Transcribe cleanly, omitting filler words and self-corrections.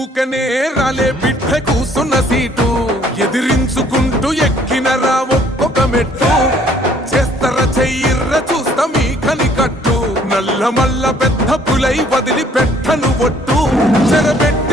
ఊకనే రాలే బిడ్డ కూసున్న సీటు ఎదిరించుకుంటూ ఎక్కినరా ఒక్కొక్క మెట్టు చేస్తర చెయ్యిర్ర చూస్తా మీ కనికట్టు నల్ల మల్ల పెద్ద పులై వదిలి పెట్టను ఒట్టు చెరబెట్టు